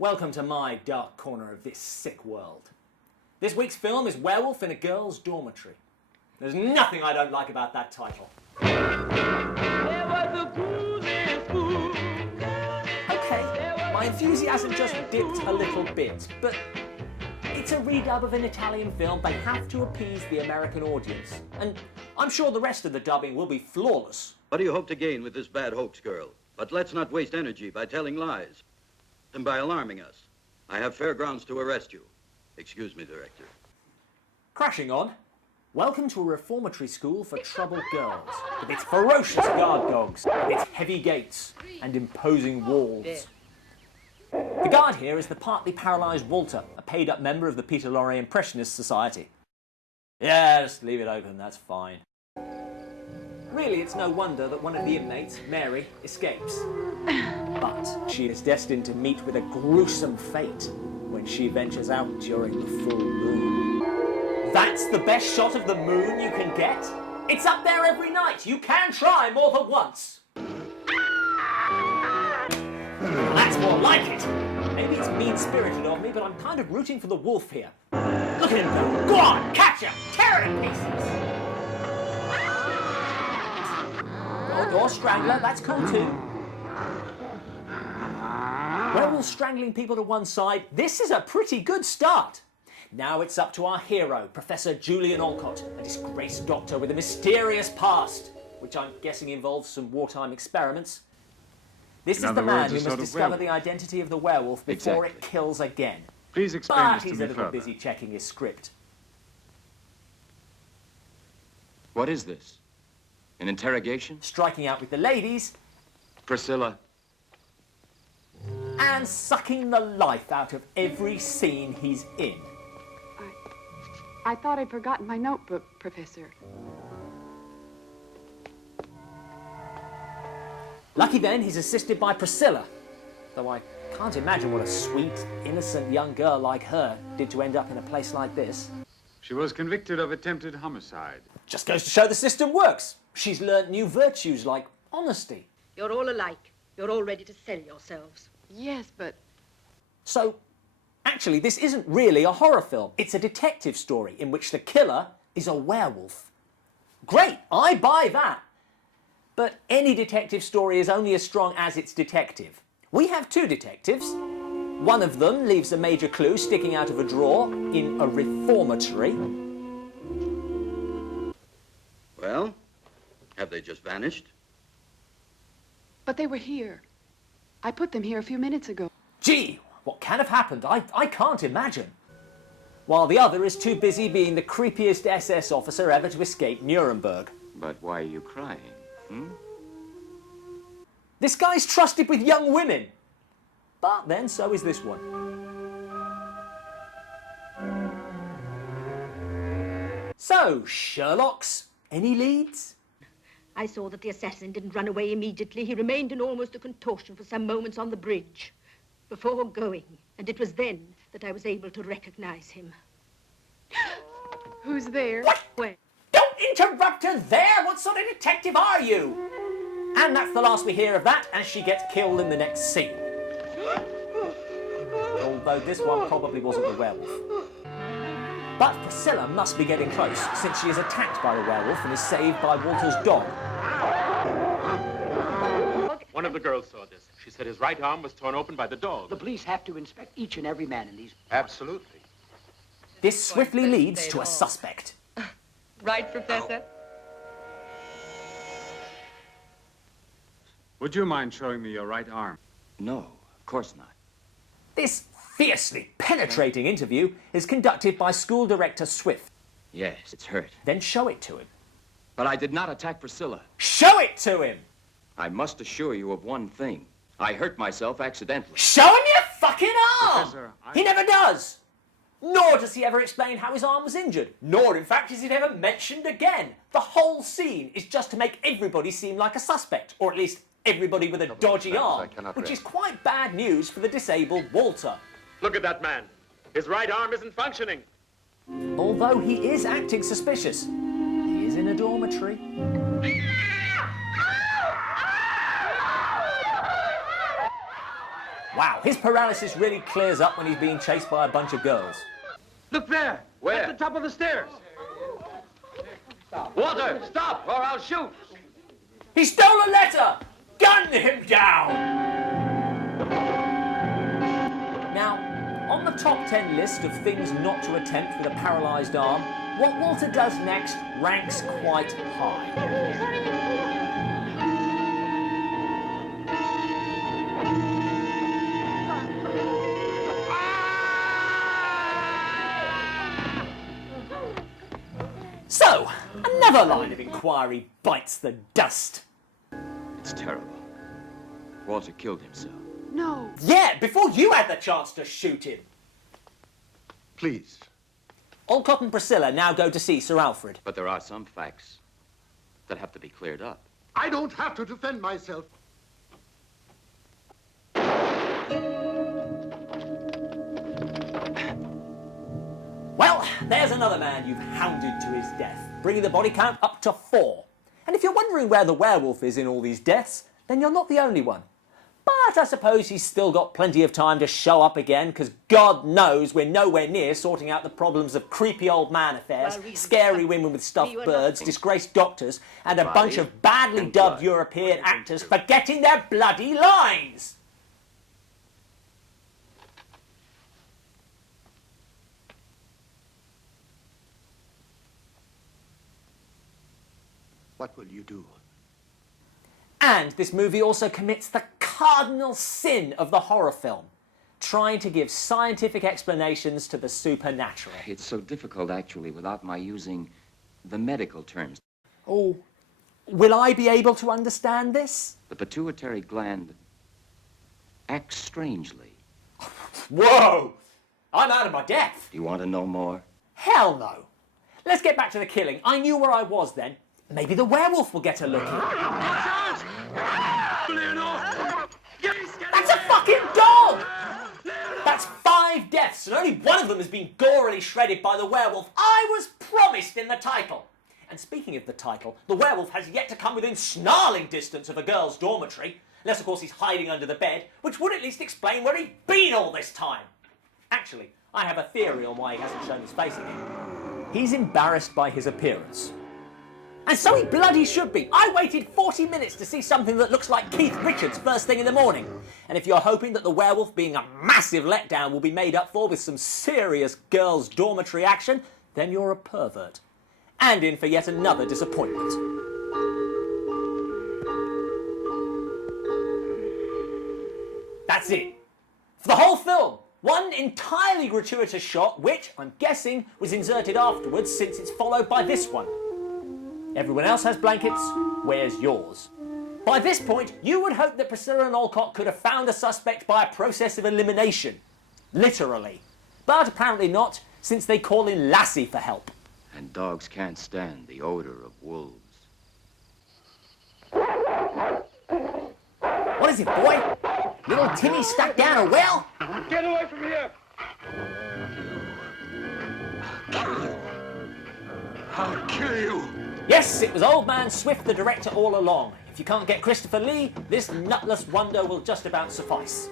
Welcome to my dark corner of this sick world. This week's film is Werewolf in a Girls' Dormitory. There's nothing I don't like about that title. Okay, my enthusiasm just dipped a little bit, but it's a redub of an Italian film. They have to appease the American audience, and I'm sure the rest of the dubbing will be flawless. What do you hope to gain with this bad hoax girl? But let's not waste energy by telling lies and by alarming us. I have fair grounds to arrest you. Excuse me, Director. Crashing on, welcome to a reformatory school for troubled girls, with its ferocious guard dogs, its heavy gates, and imposing walls. The guard here is the partly paralysed Walter, a paid-up member of the Peter Lorre Impressionist Society. Yeah, just leave it open, that's fine. Really, it's no wonder that one of the inmates, Mary, escapes. But she is destined to meet with a gruesome fate when she ventures out during the full moon. That's the best shot of the moon you can get? It's up there every night. You can try more than once. That's more like it. Maybe it's mean-spirited of me, but I'm kind of rooting for the wolf here. Look at him go. Go on, catch him. Tear it to pieces. Or strangler, that's cool too. Werewolf strangling people to one side, this is a pretty good start. Now it's up to our hero, Professor Julian Olcott, a disgraced doctor with a mysterious past, which I'm guessing involves some wartime experiments. This is the man who must discover the identity of the werewolf before it kills again. Please explain this to me But he's a little further. busy checking his script. What is this? An interrogation? Striking out with the ladies Priscilla. and sucking the life out of every scene he's in. I thought I'd forgotten my notebook, Professor. Lucky then, he's assisted by Priscilla, though I can't imagine what a sweet, innocent young girl like her did to end up in a place like this. She was convicted of attempted homicide. Just goes to show the system works. She's learnt new virtues like honesty. You're all alike. You're all ready to sell yourselves. Yes, but So, actually, this isn't really a horror film. It's a detective story in which the killer is a werewolf. Great, I buy that. But any detective story is only as strong as its detective. We have two detectives. One of them leaves a major clue sticking out of a drawer in a reformatory. Well, have they just vanished? but they were here. I put them here a few minutes ago. Gee, what can have happened? I can't imagine. While the other is too busy being the creepiest SS officer ever to escape Nuremberg. But why are you crying? This guy's trusted with young women. But then so is this one. So, Sherlock's, any leads? I saw that the assassin didn't run away immediately. He remained in almost a contortion for some moments on the bridge before going, and it was then that I was able to recognize him. Who's there? What? Where? Don't interrupt her there! What sort of detective are you? And that's the last we hear of that as she gets killed in the next scene. Although this one probably wasn't the werewolf. But Priscilla must be getting close, since she is attacked by the werewolf and is saved by Walter's dog. One of the girls saw this. She said his right arm was torn open by the dog. The police have to inspect each and every man in these. Absolutely. This swiftly leads to a suspect. Right, Professor? Would you mind showing me your right arm? No, of course not. This fiercely penetrating interview is conducted by school director Swift. Yes, it's hurt. Then show it to him. But I did not attack Priscilla. Show it to him! I must assure you of one thing. I hurt myself accidentally. Show him your fucking arm! Professor, He never does! Nor does he ever explain how his arm was injured. Nor, in fact, is it ever mentioned again. The whole scene is just to make everybody seem like a suspect, or at least everybody with a dodgy arm, which is quite bad news for the disabled Walter. Look at that man. His right arm isn't functioning. Although he is acting suspicious, he is in a dormitory. Wow, his paralysis really clears up when he's being chased by a bunch of girls. Look there! Where? At the top of the stairs! Walter, stop, or I'll shoot! He stole a letter! Gun him down! Now, on the top 10 list of things not to attempt with a paralysed arm, what Walter does next ranks quite high. So, another line of inquiry bites the dust. It's terrible. Walter killed himself. No. Yeah, before you had the chance to shoot him. Please. Olcott and Priscilla now go to see Sir Alfred. But there are some facts that have to be cleared up. I don't have to defend myself. Well, there's another man you've hounded to his death, bringing the body count up to 4. And if you're wondering where the werewolf is in all these deaths, then you're not the only one. But I suppose he's still got plenty of time to show up again, because God knows we're nowhere near sorting out the problems of creepy old man affairs, scary women with stuffed birds, disgraced doctors, and a bunch of badly dubbed European actors forgetting their bloody lines! What will you do? And this movie also commits the cardinal sin of the horror film, trying to give scientific explanations to the supernatural. It's so difficult, actually, without my using the medical terms. Oh, will I be able to understand this? The pituitary gland acts strangely. Whoa! I'm out of my depth. Do you want to know more? Hell no. Let's get back to the killing. I knew where I was then. Maybe the werewolf will get a look in. That's a fucking dog! That's 5 deaths, and only one of them has been gorily shredded by the werewolf I was promised in the title. And speaking of the title, the werewolf has yet to come within snarling distance of a girl's dormitory, unless of course he's hiding under the bed, which would at least explain where he'd been all this time. Actually, I have a theory on why he hasn't shown his face again. He's embarrassed by his appearance. And so he bloody should be. I waited 40 minutes to see something that looks like Keith Richards first thing in the morning. And if you're hoping that the werewolf being a massive letdown will be made up for with some serious girls' dormitory action, then you're a pervert. And in for yet another disappointment. That's it. For the whole film, one entirely gratuitous shot, which, I'm guessing, was inserted afterwards since it's followed by this one. Everyone else has blankets, where's yours? By this point, you would hope that Priscilla and Olcott could have found a suspect by a process of elimination. Literally. But apparently not, since they call in Lassie for help. And dogs can't stand the odor of wolves. What is it, boy? Little Timmy stuck down a well? Get away from here! I'll kill you. Yes, it was Old Man Swift, the director, all along. If you can't get Christopher Lee, this nutless wonder will just about suffice.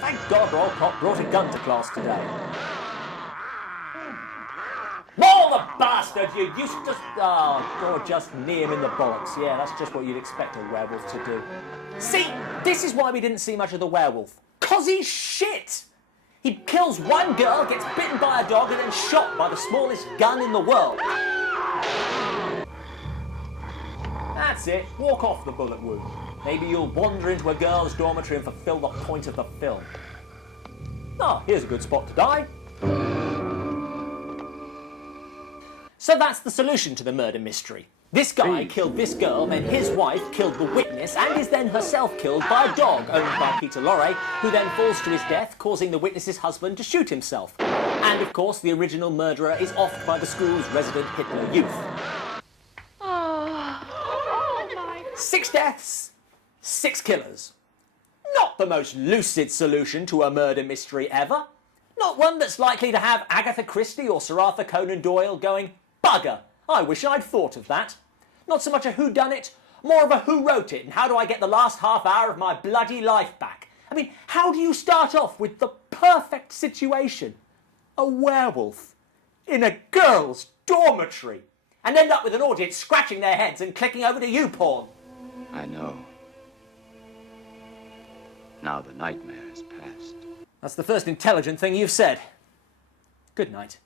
Thank God Olcott brought a gun to class today. More the bastard! You used to... or just knee him in the bollocks. Yeah, that's just what you'd expect a werewolf to do. See, this is why we didn't see much of the werewolf. 'Cause he's shit! He kills one girl, gets bitten by a dog, and then shot by the smallest gun in the world. That's it. Walk off the bullet wound. Maybe you'll wander into a girl's dormitory and fulfill the point of the film. Oh, here's a good spot to die. So that's the solution to the murder mystery. This guy killed this girl, then his wife killed the witness, and is then herself killed by a dog owned by Peter Lorre, who then falls to his death, causing the witness's husband to shoot himself. And of course, the original murderer is offed by the school's resident Hitler Youth. 6 deaths, 6 killers. Not the most lucid solution to a murder mystery ever. Not one that's likely to have Agatha Christie or Sir Arthur Conan Doyle going, bugger, I wish I'd thought of that. Not so much a whodunit, more of a who wrote it and how do I get the last half hour of my bloody life back. I mean, how do you start off with the perfect situation? A werewolf in a girls' dormitory, and end up with an audience scratching their heads and clicking over to YouPorn. I know. Now the nightmare has passed. That's the first intelligent thing you've said. Good night.